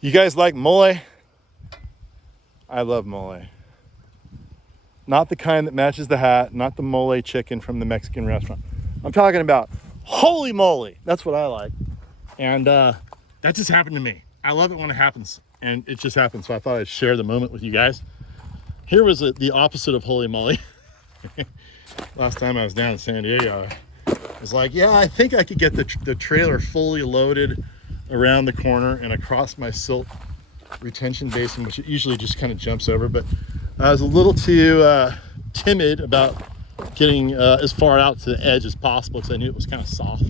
You guys like Moly? I love Moly. Not the kind that matches the hat, not the mole chicken from the Mexican restaurant. I'm talking about holy moly. That's what I like. And that just happened to me. I love it when it happens, and it just happened. So I thought I'd share the moment with you guys. Here was the opposite of holy moly. Last time I was down in San Diego, I was like, yeah, I think I could get the trailer fully loaded around the corner and across my silt retention basin, which it usually just kind of jumps over. But I was a little too timid about getting as far out to the edge as possible because I knew it was kind of soft.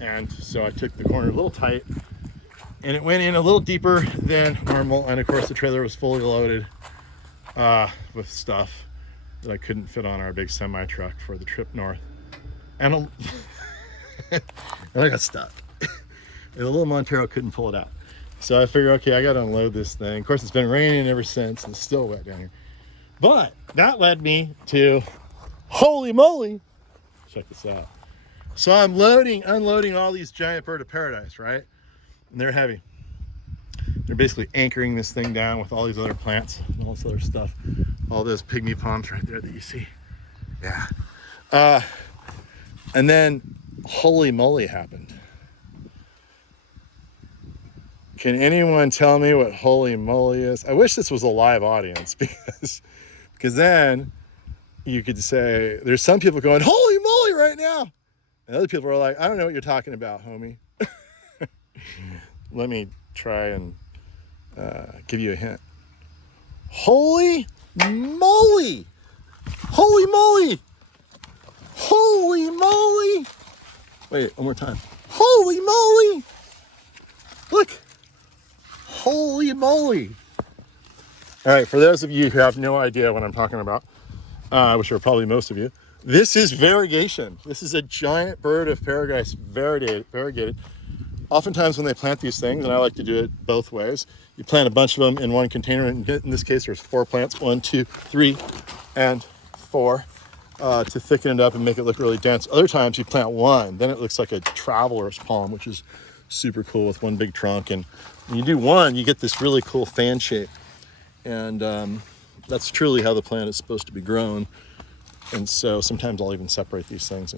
And so I took the corner a little tight, and it went in a little deeper than normal. And of course the trailer was fully loaded with stuff that I couldn't fit on our big semi truck for the trip north. And I got stuck. And the little Montero couldn't pull it out. So I figured, okay, I got to unload this thing. Of course, it's been raining ever since, and it's still wet down here. But that led me to, holy moly, check this out. So I'm unloading all these giant bird of paradise, right? And they're heavy. They're basically anchoring this thing down with all these other plants and all this other stuff. All those pygmy palms right there that you see. Yeah. And then, holy moly happened. Can anyone tell me what holy moly is? I wish this was a live audience because then you could say, there's some people going, holy moly right now. And other people are like, I don't know what you're talking about, homie. Let me try and give you a hint. Holy moly. Holy moly. Holy moly. Wait, one more time. Holy moly. Look. Holy moly. All right, for those of you who have no idea what I'm talking about, which are probably most of you, this is variegation. This is a giant bird of paradise, variegated. Oftentimes when they plant these things, and I like to do it both ways, you plant a bunch of them in one container, and in this case there's 4 plants, 1, 2, 3, and 4, to thicken it up and make it look really dense. Other times you plant one, then it looks like a traveler's palm, which is super cool with one big trunk. And when you do one, you get this really cool fan shape. And that's truly how the plant is supposed to be grown. And so sometimes I'll even separate these things,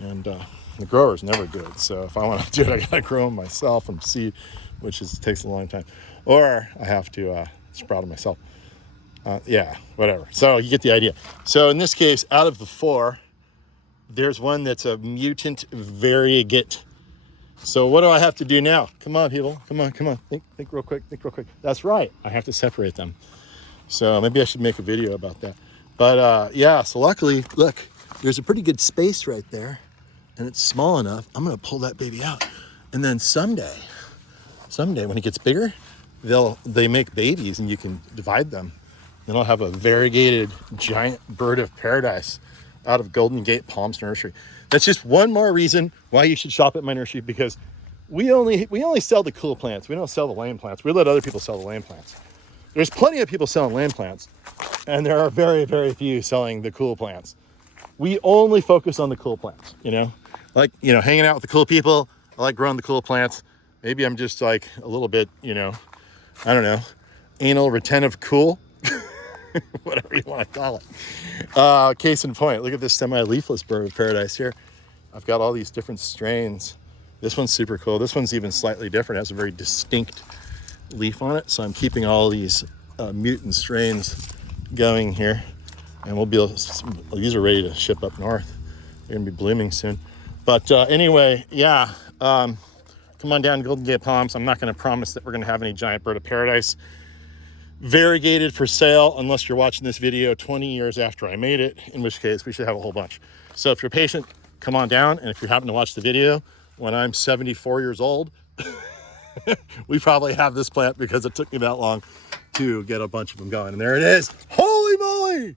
and the grower's never good. So if I want to do it, I gotta grow them myself from seed, which takes a long time. Or I have to sprout them myself. Yeah, whatever. So you get the idea. So in this case, out of the 4, there's one that's a mutant variegate. So what do I have to do now? Come on, people. Come on. Think real quick. That's right. I have to separate them. So maybe I should make a video about that. But yeah, so luckily, look, there's a pretty good space right there, and it's small enough. I'm going to pull that baby out. And then someday when it gets bigger, they make babies and you can divide them. Then I'll have a variegated giant bird of paradise out of Golden Gate Palms Nursery. That's just one more reason why you should shop at my nursery, because we only sell the cool plants. We don't sell the lame plants. We let other people sell the lame plants. There's plenty of people selling lame plants, and there are very, very few selling the cool plants. We only focus on the cool plants, like, hanging out with the cool people. I like growing the cool plants. Maybe I'm just like a little bit, I don't know, anal retentive cool. Whatever you want to call it. Case in point, look at this semi-leafless bird of paradise here. I've got all these different strains. This one's super cool. This one's even slightly different. It has a very distinct leaf on it. So I'm keeping all these mutant strains going here. And these are ready to ship up north. They're gonna be blooming soon. But anyway, yeah. Come on down to Golden Gate Palms. I'm not gonna promise that we're gonna have any giant bird of paradise variegated for sale unless you're watching this video 20 years after I made it, in which case we should have a whole bunch. So if you're patient, come on down. And if you happen to watch the video when I'm 74 years old, we probably have this plant because it took me that long to get a bunch of them going. And there it is. Holy moly!